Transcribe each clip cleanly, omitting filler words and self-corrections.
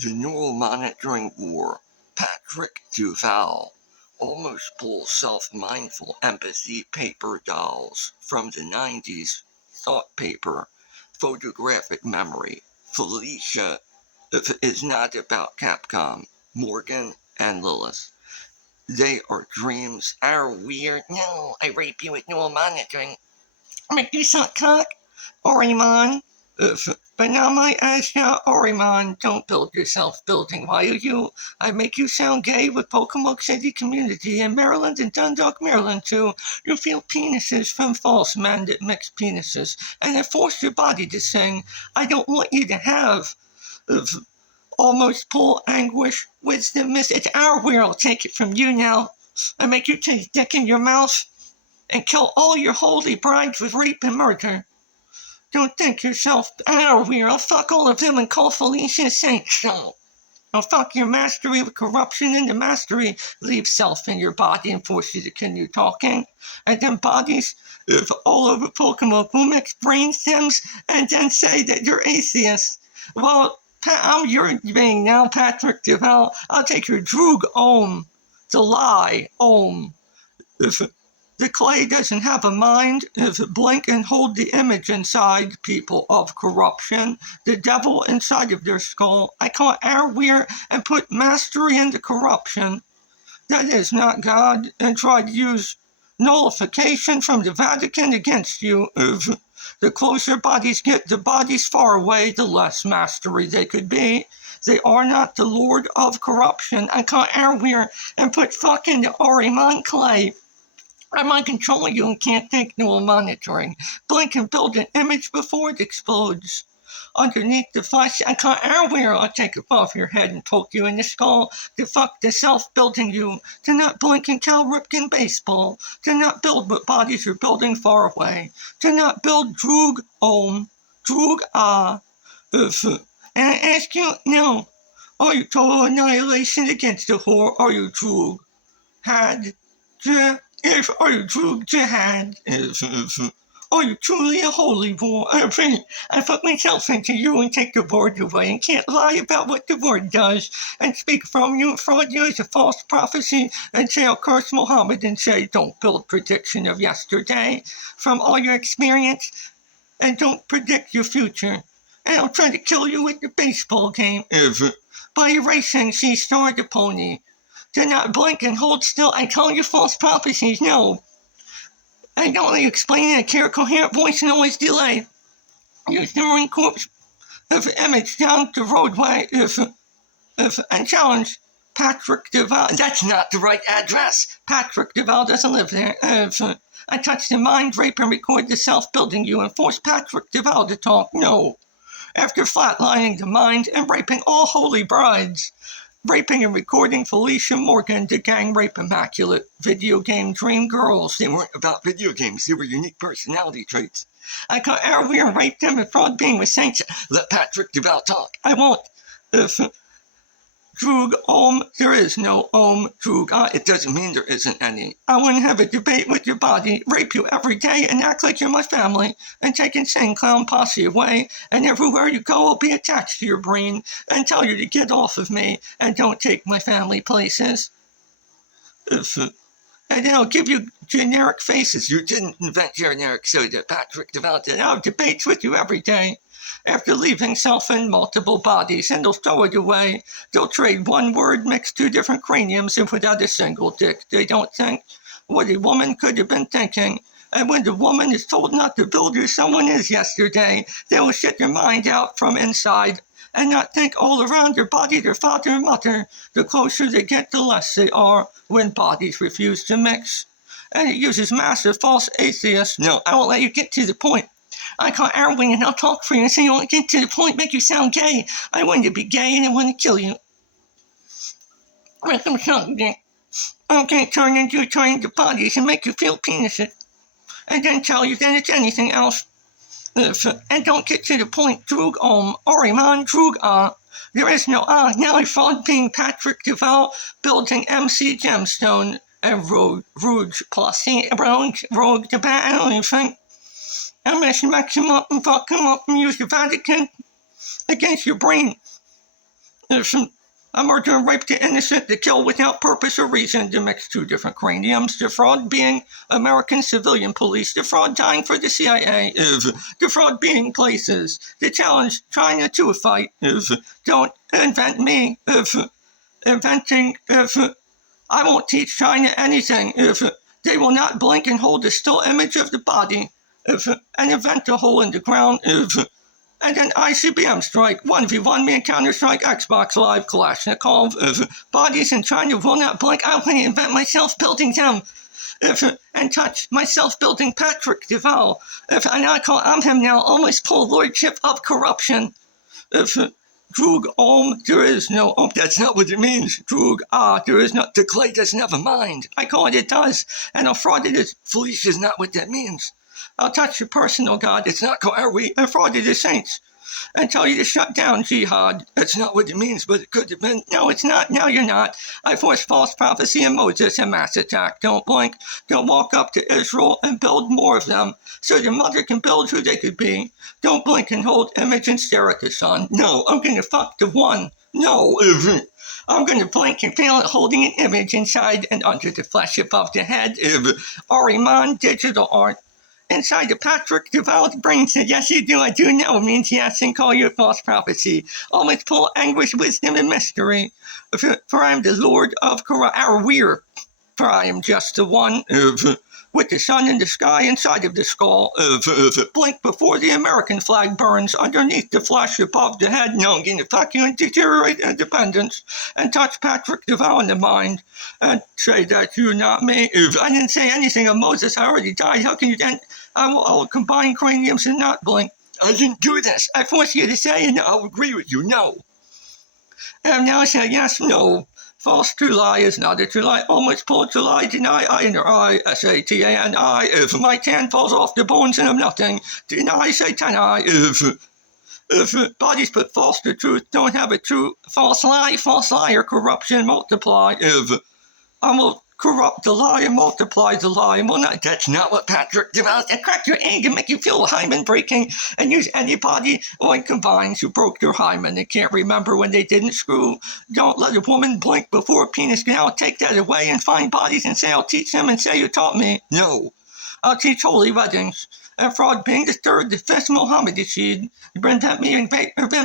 The neural monitoring war. Patrick Duval almost pulls self-mindful empathy paper dolls from the 90s thought paper, photographic memory. Felicia is not about Capcom, Morgan, and Lilith. They are dreams. Are weird. No, I rape you with neural monitoring. Make you suck cock, Orimon. But now my ass now, Orimon, don't build yourself building, why you? I make you sound gay with Pocomoke City community in Maryland and Dundalk, Maryland too. You feel penises from false men that mix penises, and I force your body to sing. I don't want you to have almost pull anguish, wisdom, miss. It's our will. Take it from you now. I make you take dick in your mouth and kill all your holy brides with rape and murder. Don't think yourself our will. I'll fuck all of them and call Felicia a saint. So I'll fuck your mastery with corruption into mastery. Leave self in your body and force you to continue talking. And then bodies all over Pokemon will mix brain stems and then say that you're atheist. Well, I'm your being now, Patrick Duval. I'll take your Droog Ohm, the lie, Ohm. If the clay doesn't have a mind, if blink and hold the image inside people of corruption, the devil inside of their skull, I call it Airweir and put mastery into corruption. That is not God, and try to use nullification from the Vatican against you. The closer bodies get the bodies far away, the less mastery they could be. They are not the Lord of corruption. I call Airweir and put fucking Orimon clay. I might control you and can't think neural monitoring. Blink and build an image before it explodes. Underneath the flesh, I call Airweir. I'll take it off your head and poke you in the skull. To fuck the self-building you. To not blink and Cal Ripken baseball. To not build what bodies are building far away. To not build Droog Ohm. Droog Ah. And I ask you now, are you total annihilation against the whore? Are you Droog? Had? If are you Droog Jihad? Are you truly a holy boy? I fuck myself into you and take the word away and can't lie about what the word does and speak from you and fraud you as a false prophecy and say I'll curse Muhammad and say don't build prediction of yesterday from all your experience and don't predict your future. And I'll try to kill you at the baseball game by erasing C-Star the pony. Do not blink and hold still. I call you false prophecies. No. I don't only explain in a clear, coherent voice and always delay. Use the Marine Corps image down the roadway and challenge Patrick Duval. That's not the right address. Patrick Duval doesn't live there. I touch the mind, rape, and record the self-building you and force Patrick Duval to talk. No. After flatlining the mind and raping all holy brides. Raping and recording Felicia Morgan, the gang rape immaculate video game dream girls. They weren't about video games, they were unique personality traits. I caught Airweir and raped them and fraud being with saints. Let Patrick Duval talk. I won't. If Droog Ohm, there is no Ohm Droog. It doesn't mean there isn't any. I want to have a debate with your body, rape you every day, and act like you're my family, and take insane clown posse away, and everywhere you go I'll be attached to your brain, and tell you to get off of me, and don't take my family places. And then I'll give you generic faces. You didn't invent generic soda, Patrick Duval did. I'll have debates with you every day. After leaving self in multiple bodies, and they'll throw it away. They'll trade one word, mix two different craniums, and without a single dick. They don't think what a woman could have been thinking. And when the woman is told not to build who someone is yesterday, they will shut their mind out from inside and not think all around their body their father and mother. The closer they get, the less they are when bodies refuse to mix. And it uses massive false atheists. No, I won't let you get to the point. I call Airwing and I'll talk for you and say you won't get to the point, make you sound gay. I want you to be gay and I want to kill you. Make them sound gay. Okay, turn into trying to bodies and make you feel penises. And then tell you that it's anything else. And don't get to the point, Droog Ohm, Orimon, Droog Ah. There is no Ah. Now I fraud being Patrick Duval, building MC Gemstone, and Rouge Posse, Rogue the Bat, I don't even think. I'm going to mix him up and fuck him up and use the Vatican against your brain. If a murder and rape the innocent, to kill without purpose or reason, to mix two different craniums, the fraud being American civilian police, the fraud dying for the CIA, the fraud being places, the challenge China to a fight, don't invent me, inventing, I won't teach China anything, they will not blink and hold a still image of the body, and invent a hole in the ground, and then ICBM strike, 1v1 me and Counter-Strike, Xbox Live, Kalashnikov, bodies in China will not blink, I will invent myself building them, and touch myself building Patrick Duval, and I'm him now, almost full lordship of corruption, Droog there is no that's not what it means. Droog, there is not, the clay doesn't have a mind. I call it does, and a fraud it is. Fleece is not what that means. I'll touch your personal God, it's not called, are we? A fraud it is saints. And tell you to shut down jihad. That's not what it means, but it could have been. No, it's not. No, you're not. I forced false prophecy in Moses and mass attack. Don't blink. Don't walk up to Israel and build more of them so your mother can build who they could be. Don't blink and hold image and stare at the sun. No, I'm going to fuck the one. No, I'm going to blink and feel it holding an image inside and under the flesh above the head. Ariman digital art. Inside the Patrick DuVal's brain said, yes, you do, I do know, means yes, and call you a false prophecy. Almost full of anguish, wisdom, and mystery. For I am the Lord of our weir. For I am just the one, with the sun in the sky inside of the skull. Blink before the American flag burns underneath the flesh above the head. No, I'm going to fuck you and deteriorate independence. And touch Patrick Duval in the mind. And say that you're not me. I didn't say anything of Moses, I already died. How can you then? I will combine craniums and not blink. I didn't do this. I forced you to say, and I'll agree with you, no. And now I say yes, no. False true lie is not a true lie. Almost full true lie, deny I in your eye, Satani. If my tan falls off the bones and I'm nothing, deny Satani. If bodies put false to truth, don't have a true false liar, corruption, multiply. If I will corrupt the lie and multiply the lie. Well, not, that's not what Patrick DuVals said. Crack your egg and make you feel hymen breaking and use anybody when combines who broke their hymen and can't remember when they didn't screw. Don't let a woman blink before a penis can. I'll take that away and find bodies and say I'll teach them and say you taught me. No. I'll teach holy weddings. And fraud being the third, the fifth Mohammedan. Invent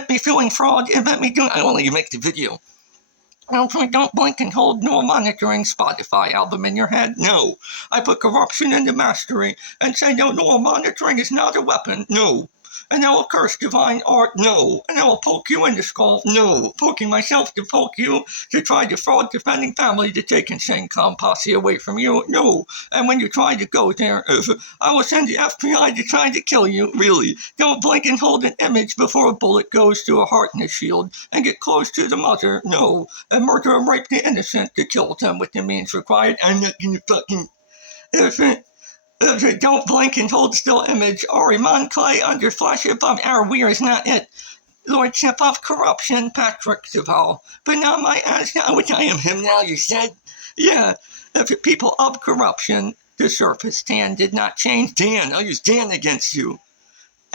me feeling fraud, invent me doing. I only make the video. Don't blink and hold Neural monitoring Spotify album in your head. No. I put corruption into mastery and say no, Neural monitoring is not a weapon. No. And I will curse divine art. No. And I will poke you in the skull. No. Poking myself to poke you to try to fraud defending family to take insane posse away from you. No. And when you try to go there, I will send the FBI to try to kill you. Really. Don't blink and hold an image before a bullet goes through a heart in a shield and get close to the mother. No. And murder and rape the innocent to kill them with the means required. I'm not gonna fucking... Don't blink and hold still image. Ariman clay under flesh above our weir is not it. Lordship of corruption, Patrick Duval. But not my ass now, which I am him now, you said? Yeah, if people of corruption, the surface tan did not change. Dan, I'll use Dan against you.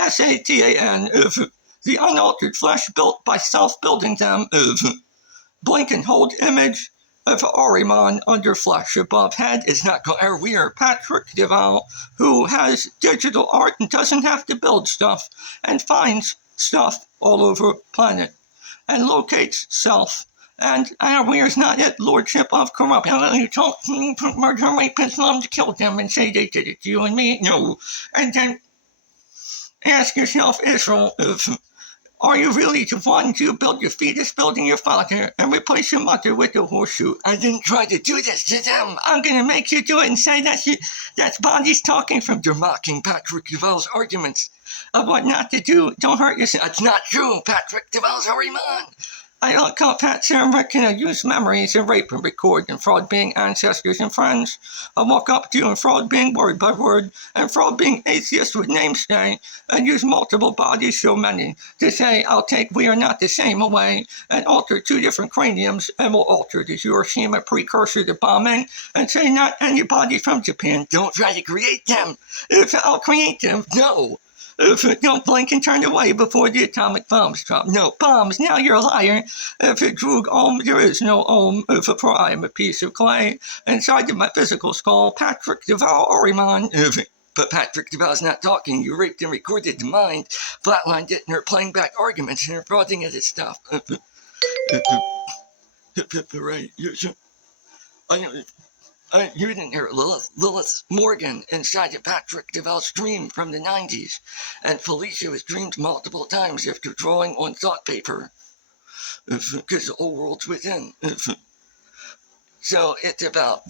Satan, if the unaltered flesh built by self-building them, if blink and hold image, of Ariman under flesh above head is not our weir. Patrick Duval, who has digital art and doesn't have to build stuff and finds stuff all over planet and locates self. And our weir is not yet lordship of corruption. You don't murder rapists, love to kill them and say they did it to you and me. No. And then ask yourself, Israel, if are you really the one to build your fetus building your father and replace your mother with a horseshoe? I didn't try to do this to them. I'm going to make you do it and say that's bodies talking from. They're mocking Patrick Duval's arguments of what not to do. Don't hurt yourself. That's not true. Patrick Duval's Ariman. I don't call Pat Sarah can I use memories and rape and record and fraud being ancestors and friends. I walk up to you and fraud being word by word and fraud being atheist with namestay and use multiple bodies so many to say I'll take we are not the same away and alter two different craniums and will alter the Hiroshima precursor to bombing and say not anybody from Japan. Don't try to create them. If I'll create them, no. Don't blink and turn away before the atomic bombs drop. No bombs, now you're a liar. Drug there is no for I am a piece of clay inside of my physical skull, Patrick Duval Oriman. But Patrick Duval's not talking. You raped and recorded the mind, flatlined it, and are playing back arguments and are frauding at his stuff. Right, you didn't hear Lilith Morgan inside of Patrick Duval's dream from the 90s, and Felicia was dreamed multiple times after drawing on thought paper, because the whole world's within. So it's about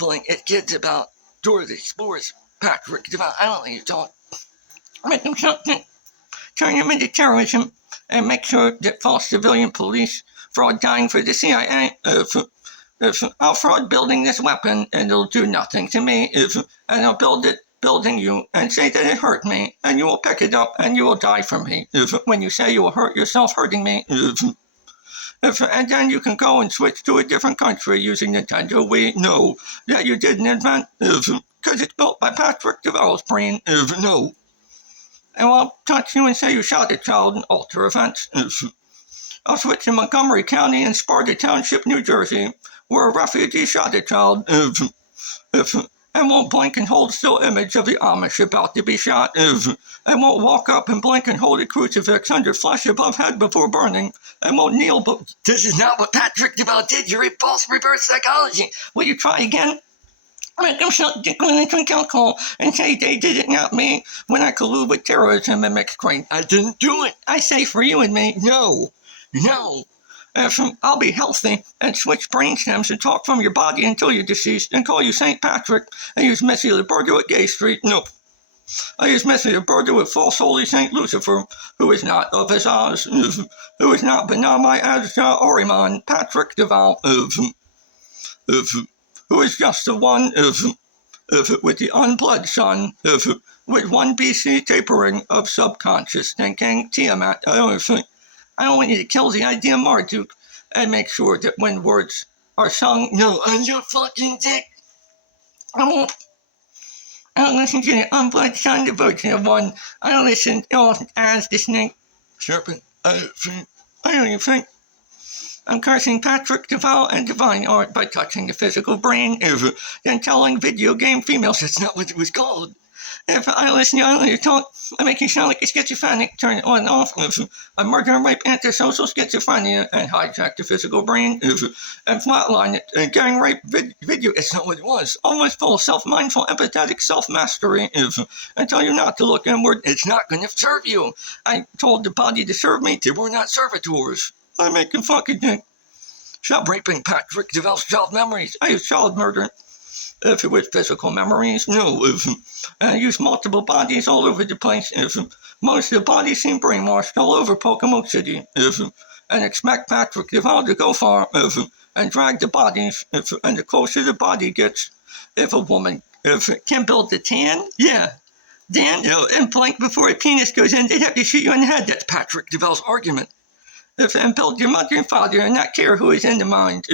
kids about Dora the Explorer's Patrick Duval. I don't think you talk. Make them something, turn them into terrorism, and make sure that false civilian police fraud dying for the CIA. I'll fraud building this weapon and it'll do nothing to me. And I'll build it building you and say that it hurt me, and you will pick it up and you will die from me. When you say you will hurt yourself hurting me. And then you can go and switch to a different country using Nintendo Wii. No, that you didn't invent. Because it's built by Patrick Duval's brain. No. And I'll touch you and say you shot a child and alter events. I'll switch to Montgomery County and Sparta Township, New Jersey, where a refugee shot a child. And won't blink and hold still image of the Amish about to be shot. And won't walk up and blink and hold a crucifix under flesh above head before burning. And won't kneel, but this is not what Patrick Duval did. You're a false reverse psychology. Will you try again? Make them shut dick when they drink alcohol and say they did it, not me, when I collude with terrorism and mix grain. I didn't do it. I say for you and me, no. I'll be healthy and switch brain stems and talk from your body until you're deceased and call you St. Patrick and use Missy Liberto at Gay Street. No. I use Missy Liberto at false holy St. Lucifer, who is not of his Oz, who is not Benami as Oriman, Patrick Duval, who is just the one with the unblood sun, with one BC tapering of subconscious thinking, Tiamat. I don't want you to kill the idea, Marduk, and make sure that when words are sung, no, on your fucking dick. I don't listen to the unblood sun, the virgin of one. I don't listen as the snake. Serpent, I don't even think. I'm cursing Patrick Duval and divine art by touching the physical brain, then telling video game females that's not what it was called. If I listen to you, I let you talk, I make you sound like a schizophrenic, turn it on and off. I murder and rape antisocial schizophrenia and hijack the physical brain, and flatline it, and gang rape video, it's not what it was. Almost full of self-mindful, empathetic self-mastery, and tell you not to look inward, it's not going to serve you. I told the body to serve me, they were not servitors. I make him fucking think. Stop raping Patrick Duval's child memories. I use child murder. If it was physical memories, no. I use multiple bodies all over the place. Most of the bodies seem brainwashed all over Pocomoke City. And expect Patrick Duval to go far. And drag the bodies. And the closer the body gets, if a woman can build the tan, yeah. Dan, and blink before a penis goes in, they'd have to shoot you in the head. That's Patrick Duval's argument. And build your mother and father and not care who is in the mind.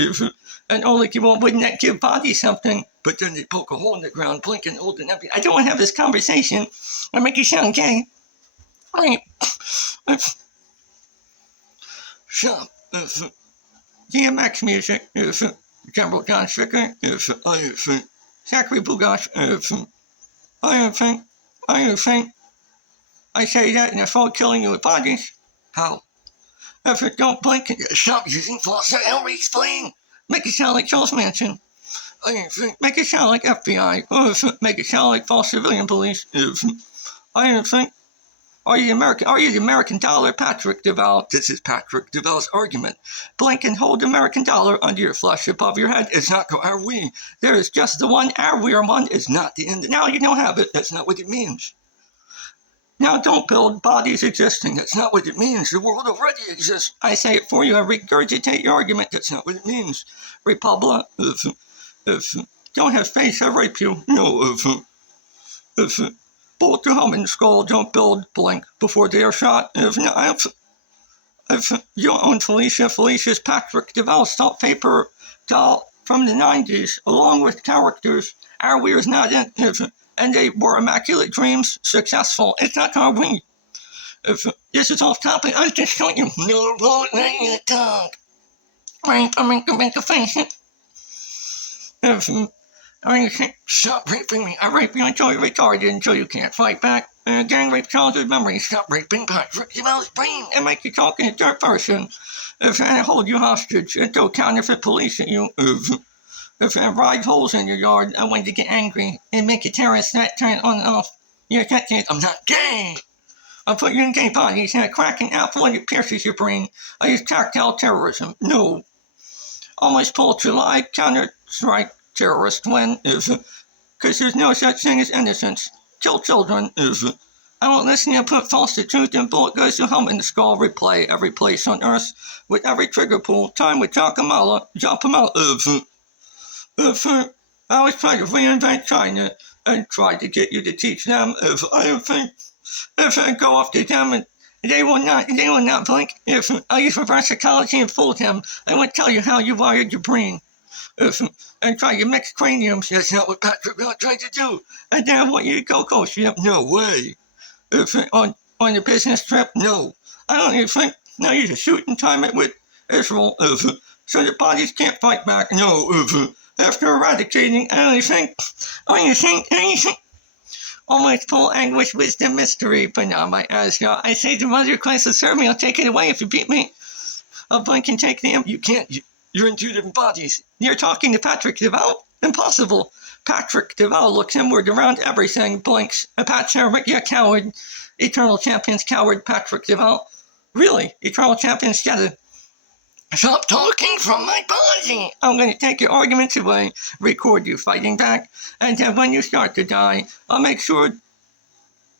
And only wouldn't that give body something? But then they poke a hole in the ground, blink and hold an empty. I don't want to have this conversation. I make you sound gay. Shop. DMX music. General John Stricker. Zachary Bugash. I say that and I fall killing you with bodies. How? If it don't blink, stop using false I'll explain. Make it sound like Charles Manson. Make it sound like FBI. Make it sound like false civilian police. I don't think. Are you the American dollar, Patrick Duval? This is Patrick Duval's argument. Blink and hold the American dollar under your flesh above your head. It's not our we. There is just the one. Our we are one is not the end. Now you don't have it. That's not what it means. Now don't build bodies existing. That's not what it means. The world already exists. I say it for you. I regurgitate your argument. That's not what it means. Republic. Don't have face. I rape you. No. Bullet to home and skull. Don't build blink before they are shot. If you own Felicia. Felicia's Patrick Duval salt paper doll from the 90s, along with characters. Our we is not in. And they were immaculate dreams, successful. It's not our we. If this is off topic, I just told you. No, won't let you talk. Right, I'm going to make a face. If stop raping me. I rape you until you're retarded, until you can't fight back. Gang rape childhood memories. Stop raping Patrick DuVal's brain and make you talk in a third person. If I hold you hostage and throw counterfeit police at you. If I ride holes in your yard, I want to get angry and make a terrorist threat turn on and off. You're gay. I'm not gay. I'll put you in gay bodies and I crack an apple and it pierces your brain. I use tactile terrorism. No. Almost pull July counter-strike terrorist when because there's no such thing as innocence. Kill children I won't listen and put false to truth and bullet goes to helmet in the skull. Replay every place on earth with every trigger pull. Time with Jacamala. I always try to reinvent China and try to get you to teach them if I go after them and they will not blink. If I use reverse psychology and fool them, I won't tell you how you wired your brain. And try to mix craniums. That's not what Patrick Duval tried to do. And then I want you to go ghost ship. No way. On a business trip, no. I don't even think. Now you just shoot and time it with Israel. So the bodies can't fight back. No. After eradicating anything. Almost full anguish, wisdom, mystery, but not my Asgard. I say the mother Christ will serve me. I'll take it away if you beat me. I'll blink and take the You can't. You're in two different bodies. You're talking to Patrick Duval? Impossible. Patrick Duval looks inward around everything, blinks. A Patrick, you're coward. Eternal Champion's coward, Patrick Duval. Really? Eternal Champion's gotta stop talking from my body. I'm going to take your arguments away, record you fighting back, and then when you start to die, I'll make sure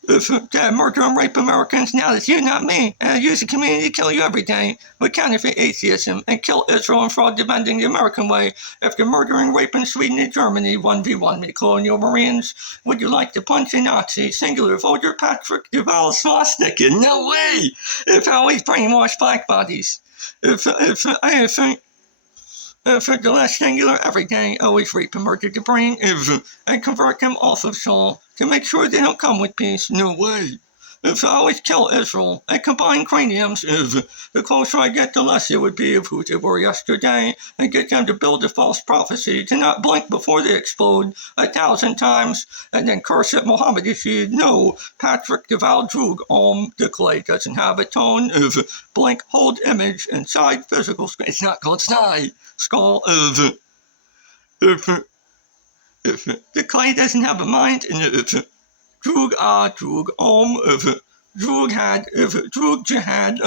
to murder and rape Americans. Now it's you, not me. And I use the community to kill you every day with counterfeit atheism and kill Israel and fraud defending the American way after murdering, raping Sweden and Germany 1v1 with colonial Marines. Would you like to punch a Nazi? Singular voter Patrick Duval swastika. No way! If I always brainwash black bodies. If the last singular every day, always rape and murder the brain, and convert them off of soul to make sure they don't come with peace. No way. If I always kill Israel and combine craniums, the closer I get, the less it would be of who they were yesterday, and get them to build a false prophecy to not blink before they explode 1,000 times, and then curse at Muhammad Rashid. No, Patrick Duval Droog, the clay doesn't have a tone. Blink, hold image inside physical space. It's not called side. Skull if the clay doesn't have a mind, and Droog Droog jihad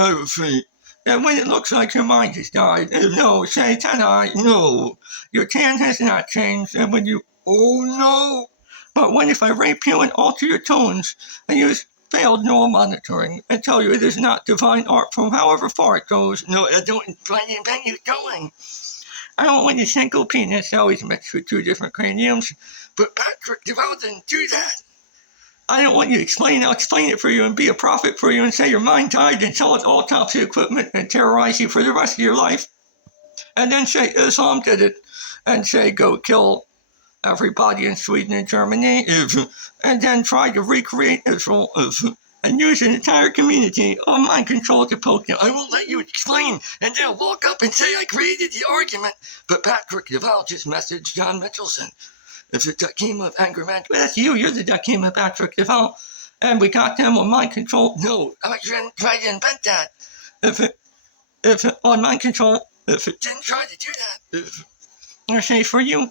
that when it looks like your mind has died, no, say Tanai, no, your tan has not changed, and when you, oh no, but when if I rape you and alter your tones and use failed neural monitoring and tell you it is not divine art from however far it goes, no, I don't invent you going. I don't want a single penis always mixed with two different craniums, but Patrick Duval didn't do that. I don't want you to explain. I'll explain it for you and be a prophet for you and say your mind died and sell it autopsy equipment and terrorize you for the rest of your life. And then say Islam did it and say go kill everybody in Sweden and Germany and then try to recreate Israel and use an entire community on mind control to poke you. I won't let you explain, and they'll walk up and say I created the argument. But Patrick Duval just messaged John Mitchelson. If the duck came of anger man, well, that's you. You're the duck came of Patrick Duval. And we got them on mind control. No, I didn't try to invent that. If on mind control, if it didn't try to do that, I say for you,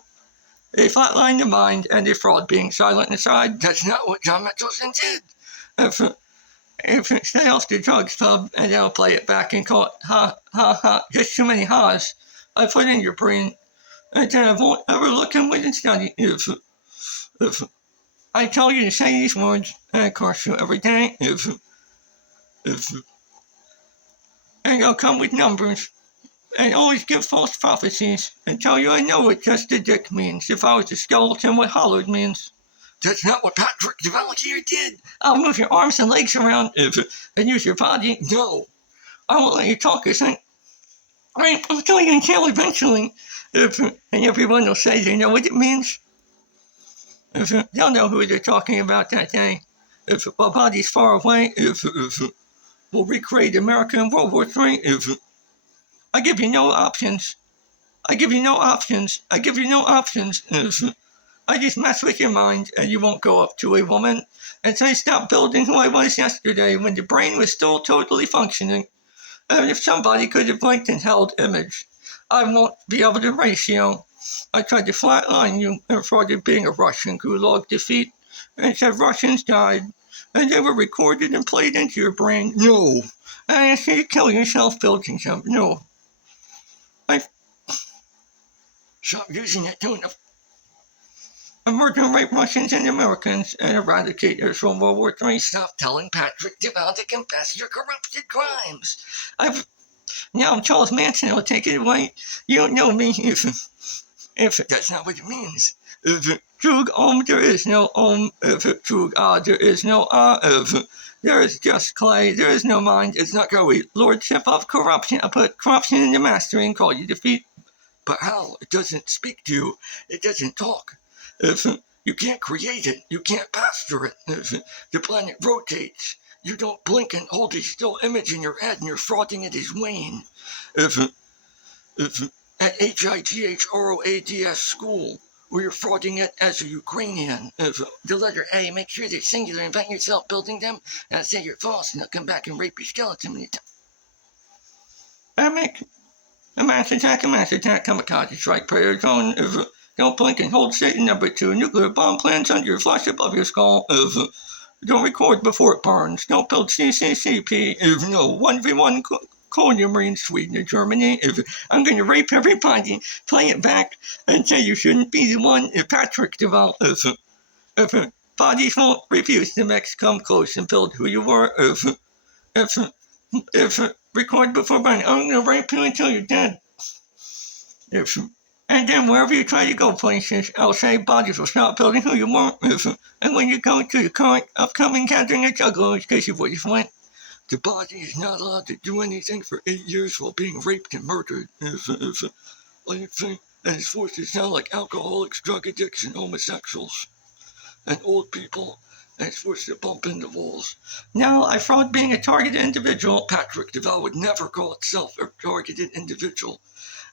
they flatline the mind and the fraud being silent inside. That's not what John Mitchelson did. If it stay off the drugs pub and they'll play it back and call it ha, ha, ha, just too many ha's I put in your brain, and then I won't ever look in with and study. If I tell you to say these words, and I curse you every day, and I'll come with numbers, and always give false prophecies, and tell you I know what just the dick means, if I was a skeleton what hollowed means. That's not what Patrick Duval here did. I'll move your arms and legs around and use your body. No. I won't let you talk or think. Right, I'll tell you in jail eventually. And everyone will say they know what it means. They'll know who they're talking about that day. If my body's far away, will recreate America in World War III if I give you no options. I give you no options. I give you no options if I just mess with your mind and you won't go up to a woman and say stop building who I was yesterday when the brain was still totally functioning. And if somebody could have blinked and held image, I won't be able to ratio. I tried to flatline you in front of being a Russian gulag defeat and said Russians died and they were recorded and played into your brain. No. And I asked you to kill yourself building them. No. Stop using that tone of murder and rape Russians and Americans and eradicate us from World War III. Stop telling Patrick Duval to confess your corrupted crimes. Now Charles Manson will take it away. You don't know me if that's not what it means. If Trug there is no if Trug there is no if there is just clay, there is no mind, it's not going. Lordship of corruption, I put corruption in the mastery and call you defeat. But how? It doesn't speak to you. It doesn't talk. If you can't create it, you can't pasture it. If the planet rotates, you don't blink and hold a still image in your head and you're frothing at his wane. If at HITHROADS school, where you're frothing it as a Ukrainian, if the letter A, make sure they're singular, invent yourself building them, and say you're false, and they'll come back and rape your skeleton when you make a mass attack, kamikaze strike, prayer zone, if don't blink and hold Satan. Number 2, nuclear bomb plans under your flesh above your skull, if don't record before it burns, don't build CCCP, if no 1v1 colonial marines, Sweden or Germany, if I'm going to rape everybody, play it back, and say you shouldn't be the one, if Patrick Duval, if bodies won't refuse to mix, come close and build who you were, if record before burning, I'm going to rape you until you're dead. And then wherever you try to go places, I'll say bodies will stop building who you were. And when you go to the current upcoming gathering of juggalos, because you've always went, the body is not allowed to do anything for 8 years while being raped and murdered. And it's forced to sound like alcoholics, drug addicts, and homosexuals. And old people. And it's forced to bump into walls. Now, I fraud being a targeted individual. Patrick Duval would never call itself a targeted individual.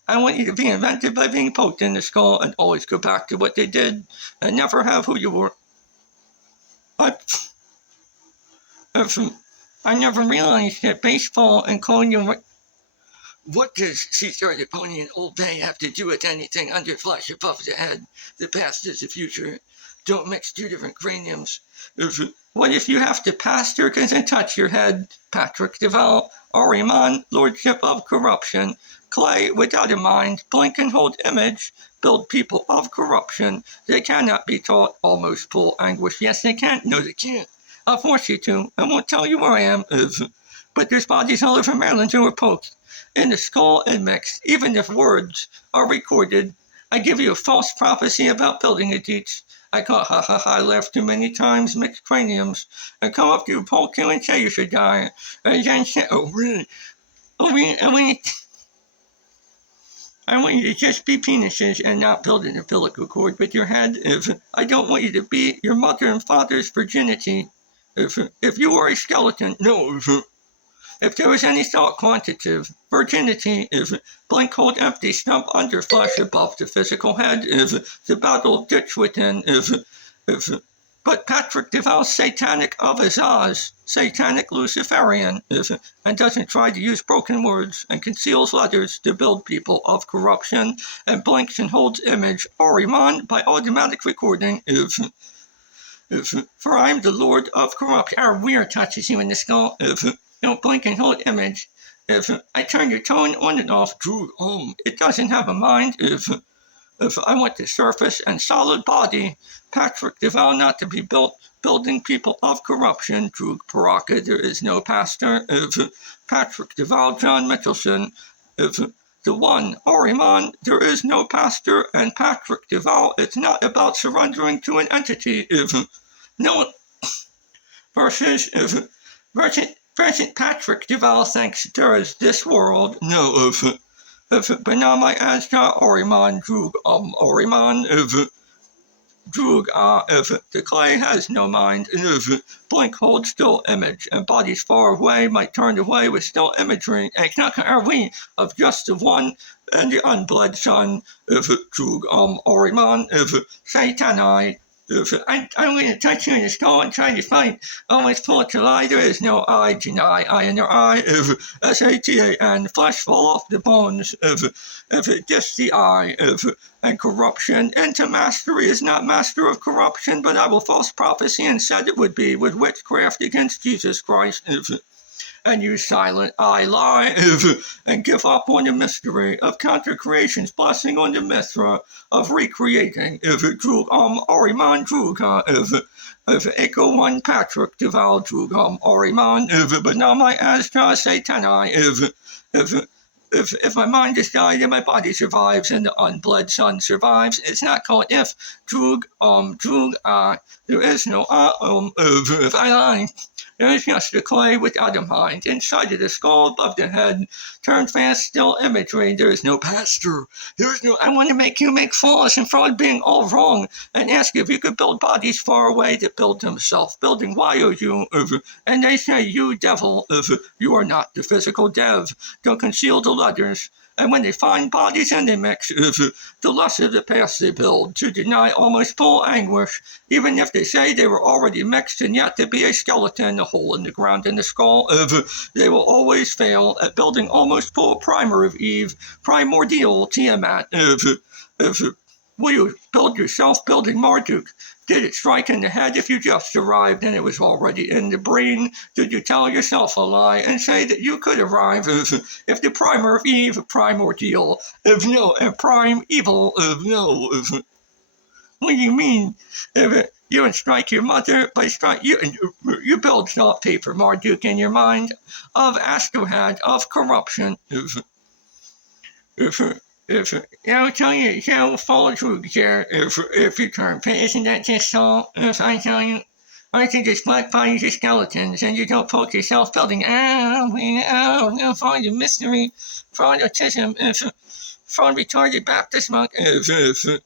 I want you to be invented by being poked in the skull and always go back to what they did and never have who you were. I never realized that baseball and colonial... What does Caesar the Pony and Old Bay have to do with anything under flesh above the head? The past is the future. Don't mix 2 different craniums. What if you have to pasture because I touch your head? Patrick Duval, Ariman, Lordship of Corruption, clay without a mind, blink and hold image, build people of corruption. They cannot be taught, almost full anguish. Yes, they can. No, they can't. I'll force you to. I won't tell you where I am. But there's bodies all over Maryland who were poked in the skull and mixed. Even if words are recorded, I give you a false prophecy about building a teach. I call I laughed too many times, mixed craniums, and come up to you, poke you, and say you should die. And then say, oh, really? I want you to just be penises and not build an umbilical cord with your head. I don't want you to be your mother and father's virginity. If you were a skeleton, no. If there was any thought quantitative, virginity, blink, hold, empty, snub under flesh above the physical head, the battle ditch within, but Patrick Duval, satanic of Azaz, satanic Luciferian, and doesn't try to use broken words and conceals letters to build people of corruption, and blinks and holds image, Ariman, by automatic recording, for I am the Lord of corruption. Our weird touches you in the skull, don't blink and hold image. If I turn your tone on and off, it doesn't have a mind. If I want the surface and solid body, Patrick Duval not to be built, building people of corruption, Drug Paraka, there is no pastor. If Patrick Duval, John Mitchelson, if the one, Ariman, there is no pastor, and Patrick Duval, it's not about surrendering to an entity. If no one versus President Patrick Duval thinks there is this world. No, but now my Asja Ariman Drug Ariman, if the clay has no mind, and if blink holds still image, and bodies far away might turn away with still imagery, and are we of just the one and the unbled sun, if drug Oriman, if Satanai, if I'm going to touch you in the skull and try to fight, almost pull it to lie, there is no I, deny, I in their eye, if Satan, flesh fall off the bones, if it just the eye, if and corruption into mastery is not master of corruption, but I will false prophecy and said it would be with witchcraft against Jesus Christ, if and you silent I lie, if and give up on the mystery of counter creation's blessing on the Mithra of recreating, if it drew Oriman Druga, if Echo one Patrick Duval drew Oriman, if but now my Astra Satani, if my mind is died and my body survives and the unbled sun survives, it's not called if drug there is no if I lie. There is just the clay without a mind, inside of the skull above the head, turned fast still imagery, there is no pastor, there is no, I want to make you make false and fraud being all wrong, and ask if you could build bodies far away to build himself, building YOU, and they say you devil, you are not the physical dev, don't conceal the letters. And when they find bodies and they mix, the less of the past they build, to deny almost full anguish, even if they say they were already mixed and yet to be a skeleton, a hole in the ground in the skull, they will always fail at building almost full primer of Eve, primordial Tiamat, will you build yourself building Marduk? Did it strike in the head if you just arrived and it was already in the brain? Did you tell yourself a lie and say that you could arrive if the primer of Eve, primordial, if no, and prime evil, if no, if... What do you mean? If you and strike your mother, by strike you build soft paper Marduk in your mind of Astrohad, of corruption, I'll tell you, you'll fall through here if you turn pit. Isn't that just so? If I tell you, I think it's black bodies or skeletons, and you don't poke yourself building, I'll find a mystery, fraud autism, fraud retarded Baptist monk, if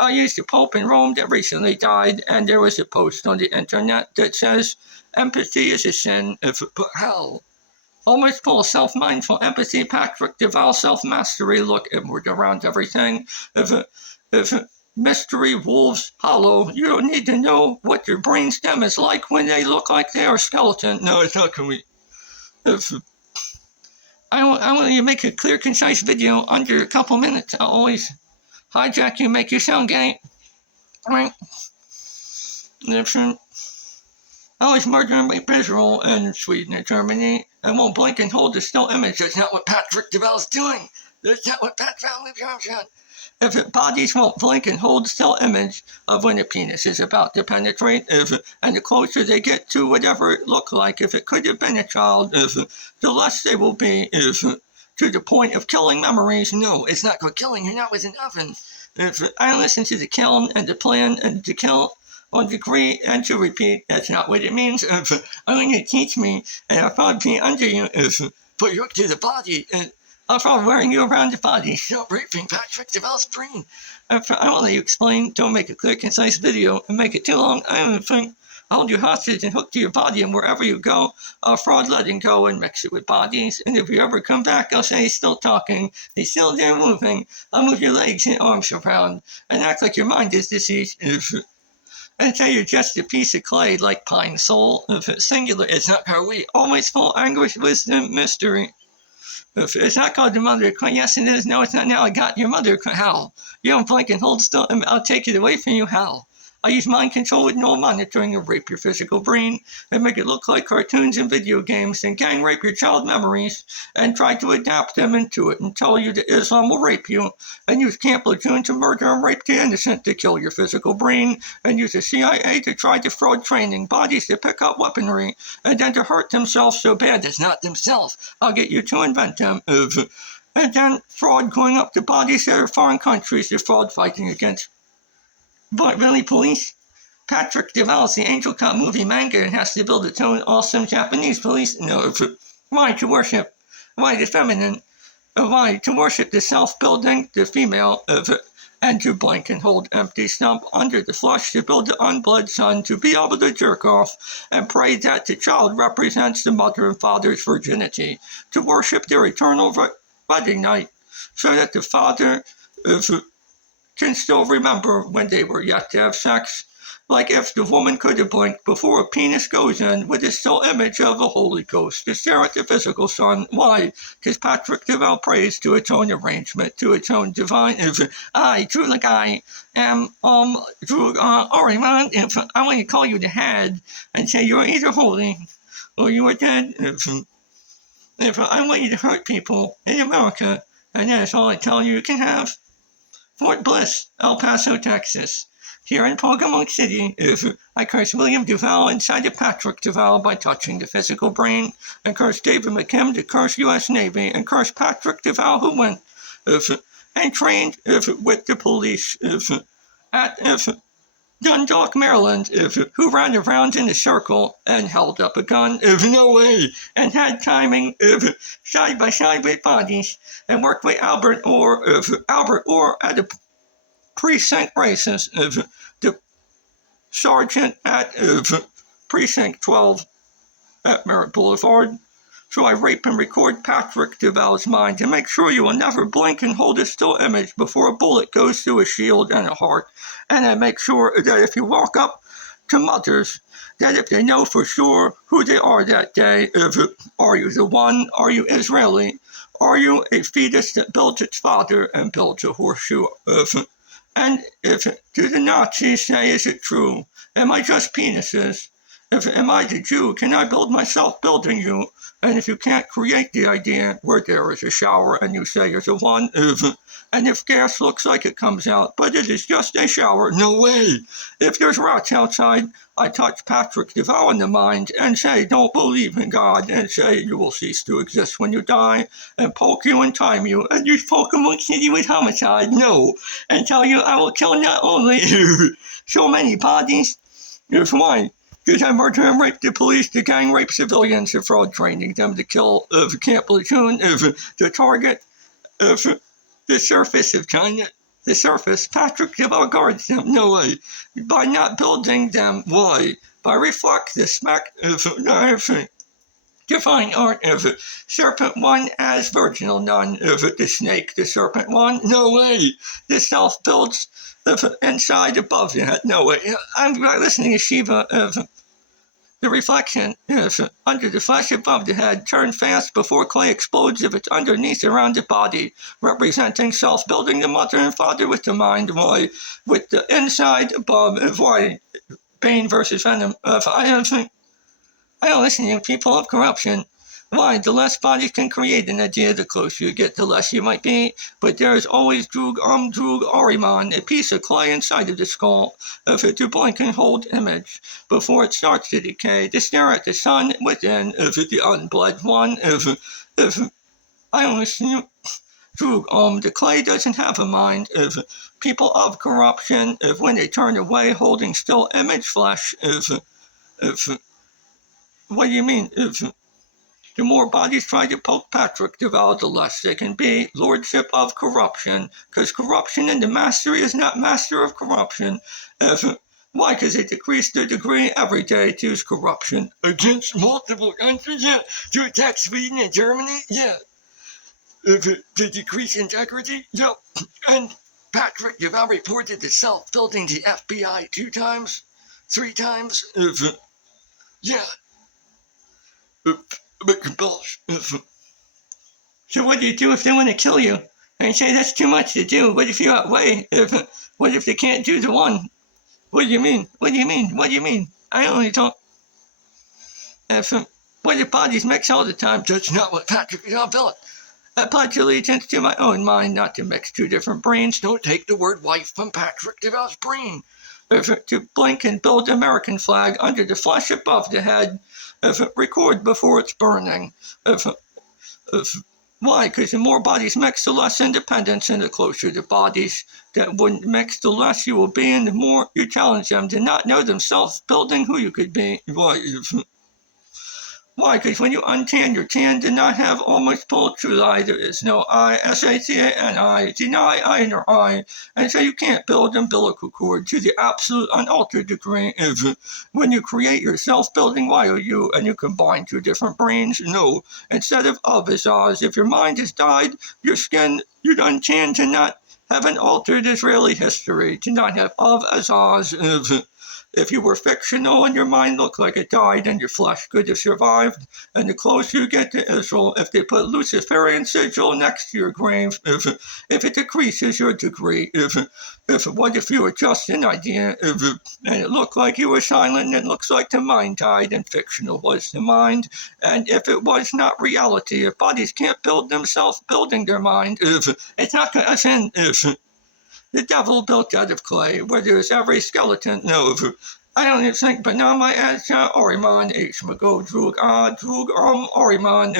I used the Pope in Rome that recently died, and there was a post on the internet that says, empathy is a sin, but how? Almost full self-mindful empathy, Patrick Duval self-mastery, look inward around everything. If mystery wolves hollow, you don't need to know what your brainstem is like when they look like they are skeleton. No, it's not going to be. I want you to make a clear, concise video under a couple minutes. I'll always hijack you, make you sound gay. Right? I was murdering rape Israel in Sweden and Germany, and won't blink and hold the still image. That's not what Patrick Duval's doing. That's not what Patrick Duval's doing. If bodies won't blink and hold still image of when a penis is about to penetrate, and the closer they get to whatever it looked like, if it could have been a child, the less they will be, to the point of killing memories. No, it's not called killing. You're not with an oven. I listen to the kiln and the plan and the kill on degree and to repeat, that's not what it means. I'm going to teach me, and I'll probably be under you, put you to the body, and I'll probably wearing you around the body. Stop raping Patrick DuVal's brain. I want to let you explain, don't make a clear, concise video, and make it too long. I don't think I'll hold you hostage and hook to your body, and wherever you go, I'll fraud letting go and mix it with bodies. And if you ever come back, I'll say he's still talking, he's still there moving. I'll move your legs and arms around, and act like your mind is deceased. And tell you're just a piece of clay like pine soul. If it's singular, it's not how we always full anguish, wisdom, mystery. If it's not called the mother of clay, yes it is. No, it's not. Now I got your mother. How? You don't blink and hold still, and I'll take it away from you. How? I use mind control with no monitoring and rape your physical brain and make it look like cartoons and video games and gang rape your child memories and try to adapt them into it and tell you that Islam will rape you and use Camp Lejeune to murder and rape the innocent to kill your physical brain and use the CIA to try to fraud training bodies to pick up weaponry and then to hurt themselves so bad it's not themselves. I'll get you to invent them. And then fraud going up to bodies that are foreign countries to fraud fighting against. But really, police? Patrick DuVal's the Angel Cop movie manga and has to build its own awesome Japanese police. No, why to worship? Why the feminine? Why to worship the self-building, the female? and to blink and hold empty stump under the flush to build the unbled son to be able to jerk off, and pray that the child represents the mother and father's virginity, to worship their eternal wedding night, so that the father can still remember when they were yet to have sex. Like if the woman could have blinked before a penis goes in with a still image of a Holy Ghost to stare at the physical son. Why? Because Patrick Duval prays to its own arrangement, to its own divine. If I, truly I am, Drew, Ariman, if I want to call you the head and say you're either holy or you are dead, if I want you to hurt people in America, and that's all I tell you can have. Fort Bliss, El Paso, Texas. Here in Pokemon City, I curse William Duval inside of Patrick Duval by touching the physical brain, and curse David McKim to curse U.S. Navy, and curse Patrick Duval who went and trained with the police at Dundalk, Maryland, who ran around in a circle and held up a gun, no way, and had timing side by side with bodies, and worked with Albert Orr at a precinct races, the sergeant at precinct 12 at Merritt Boulevard. So I rape and record Patrick Duval's mind to make sure you will never blink and hold a still image before a bullet goes through a shield and a heart. And I make sure that if you walk up to mothers, that if they know for sure who they are that day, are you the one? Are you Israeli? Are you a fetus that built its father and built a horseshoe? And if do the Nazis say, is it true? Am I just penises? Am I the Jew? Can I build myself building you? And if you can't create the idea where there is a shower and you say there's a one, and if gas looks like it comes out, but it is just a shower, no way. If there's rats outside, I touch Patrick Duval in the mind and say, don't believe in God, and say you will cease to exist when you die, and poke you and time you, and use Pokemon City with homicide, no, and tell you I will kill not only so many bodies, here's why. Because I murder and rape the police, to gang rape civilians, to fraud training them to kill Camp Platoon, to target the surface of China, the surface. Patrick Duval guards them, no way. By not building them, why? By reflect the smack of divine art of serpent one as virginal nun of the snake, the serpent one, no way. The self builds inside above that, no way. I'm listening to Shiva of the reflection under the flesh above the head, turn fast before clay explodes if it's underneath around the body, representing self-building the mother and father with the mind, why, with the inside above, why, Bane versus Venom, I don't listen to people of corruption. Why, the less bodies can create an idea, the closer you get, the less you might be. But there is always Droog Ariman, a piece of clay inside of the skull, to blink and hold image, before it starts to decay, to stare at the sun within, the unbled one, I don't listen to Droog, the clay doesn't have a mind, people of corruption, when they turn away, holding still image flesh, what do you mean, the more bodies try to poke Patrick Duval, the less they can be lordship of corruption, because corruption in the mastery is not master of corruption. Why? Because they decrease their degree every day to use corruption against multiple countries, yeah, to attack Sweden and Germany, yeah, to decrease integrity, yeah, and Patrick Duval reported to self-building the FBI 2 times, 3 times, yeah, so what do you do if they want to kill you? And say that's too much to do. What if you outweigh? What if they can't do the one? What do you mean? What do you mean? What do you mean? I only don't. What if bodies mix all the time? That's not what Patrick Duval built. I pledge allegiance to my own mind, not to mix 2 different brains. Don't take the word wife from Patrick Duval's brain. To blink and build American flag under the flesh above the head. Record before it's burning. Why? Because the more bodies mix, the less independence, and the closer the bodies that wouldn't mix, the less you will be, and the more you challenge them to not know themselves, building who you could be. Why? Why? Because when you untan, your tan did not have almost pulled true lie. There is no I, S-A-T-A-N-I, deny I nor I. And so you can't build umbilical cord to the absolute unaltered degree if when you create your self-building YOU and you combine two different brains. No. Instead of is Oz, if your mind has died, your skin, you'd untan to not have an altered Israeli history, to not have of as Oz if you were fictional and your mind looked like it died and your flesh could have survived, and the closer you get to Israel, if they put Luciferian sigil next to your grave, if it decreases your degree, what if you were just an idea, and it looked like you were silent, and it looks like the mind died and fictional was the mind, and if it was not reality, if bodies can't build themselves building their mind, it's not going to, the devil built out of clay, where there's every skeleton. No, I don't even think, but now my answer, Oriman, H. Mago, Drug, Oriman,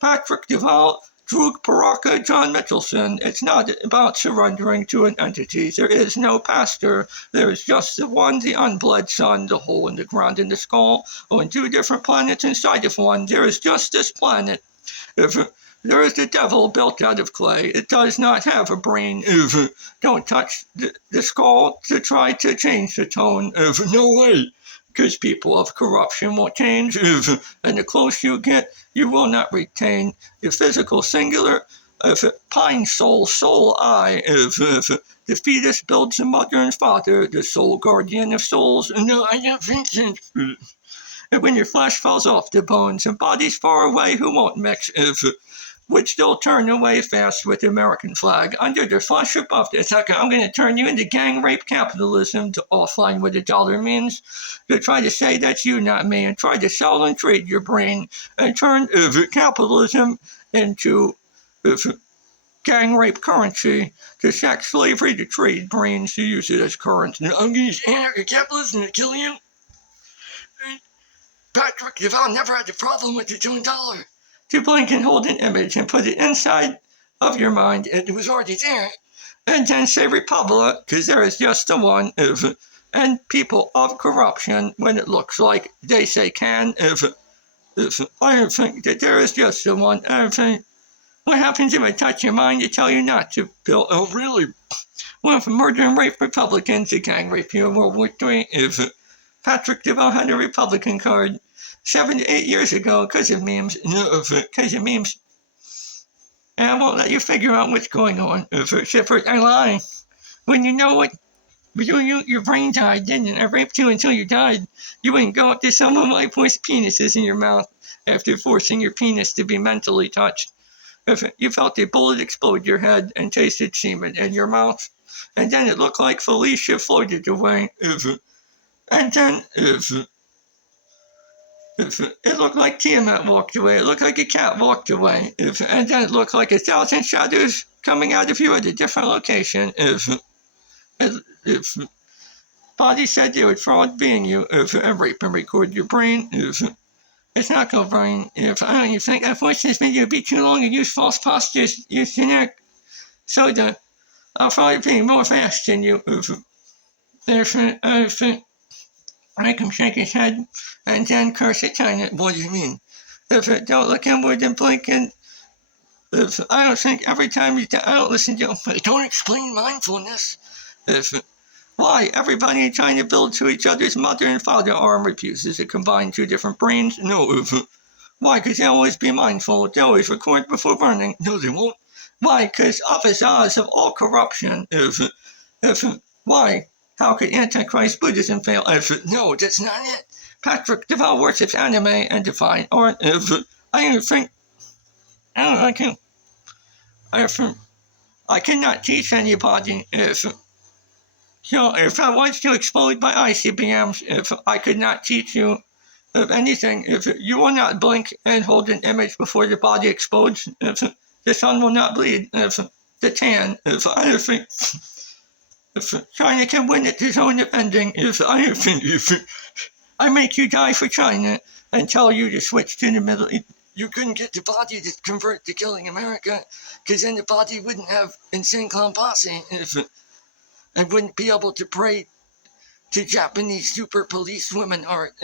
Patrick Duval, Drug, Paraka, John Mitchelson. It's not about surrendering to an entity. There is no pastor. There is just the one, the unbled sun, the hole in the ground in the skull, on two different planets inside of one. There is just this planet. There is the devil built out of clay. It does not have a brain. Don't touch the skull to try to change the tone. No way. Because people of corruption will change. And the closer you get, you will not retain the physical singular. Pine soul I. The fetus builds the mother and father, the soul guardian of souls. No, I don't think so. And when your flesh falls off the bones and bodies far away who won't mix, would still turn away fast with the American flag under their flesh above the attacker. I'm going to turn you into gang rape capitalism to offline what a dollar means. To try to say that's you, not me, and try to sell and trade your brain and turn capitalism into gang rape currency, to sex slavery, to trade brains, to use it as currency. I'm going to use anarcho-capitalism to kill you. Patrick DuVal never had a problem with the $1. To blink and hold an image and put it inside of your mind, and it was already there, and then say Republic, because there is just the one, and people of corruption, when it looks like they say can, I don't think that there is just the one. I don't think, what happens if I touch your mind to tell you not to, Bill? Oh, really? Well, if murder and rape Republicans, the gang rape you in World War III, Patrick Duval had a Republican card 7 to 8 years ago because of memes. Because of memes. And I won't let you figure out what's going on. I lie. When you know what, your brain died, didn't it? I raped you until you died. You wouldn't go up to someone like force penises in your mouth after forcing your penis to be mentally touched. If you felt a bullet explode your head and tasted semen in your mouth, and then it looked like Felicia floated away. And then it looked like Tiamat walked away. It looked like a cat walked away. And then it looked like 1,000 shadows coming out of you at a different location. If body said they would fraud being you, and rape and record your brain. It's not called brain. I don't even think I've watched this video be too long and use false postures, use generic soda. I'll probably be more fast than you. Make him shake his head and then curse at China. What do you mean? Don't look inward and blink, and I don't think every time I don't listen to you. Don't explain mindfulness. Why? Everybody in China builds to each other's mother and father arm refuses to combine two different brains. No. Why? Because they'll always be mindful. They always record before burning. No, they won't. Why? Because officers of all corruption. Why? How could Antichrist Buddhism fail? No, that's not it. Patrick Duval worships anime and divine art. I don't think. I cannot teach anybody if I was to explode by ICBMs, if I could not teach you anything, if you will not blink and hold an image before the body explodes, if the sun will not bleed, if the tan, if I don't think. If China can win at the zone of ending, if I make you die for China and tell you to switch to the Middle East, you couldn't get the body to convert to killing America, because then the body wouldn't have insane clown posse, and wouldn't be able to pray to Japanese super police women art,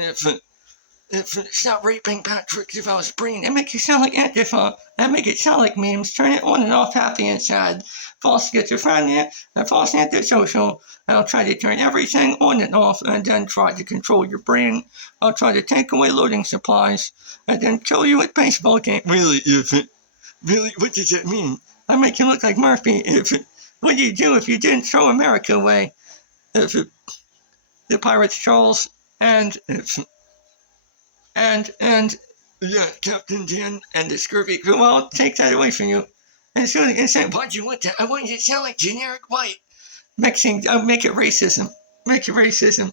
Stop raping Patrick Duval's brain. That make it sound like Antifa. That make it sound like memes. Turn it on and off half the inside. False schizophrenia and false antisocial. I'll try to turn everything on and off and then try to control your brain. I'll try to take away loading supplies and then kill you at baseball game. Really, Infant? Really? What does that mean? I make you look like Murphy, Infant. What do you do if you didn't throw America away? Infant. The Pirates Charles and yeah, Captain Dan and the Scurvy Crew, I'll take that away from you. And so they can say, why'd you want that? I want you to sound like generic white. I'll make it racism. Make it racism.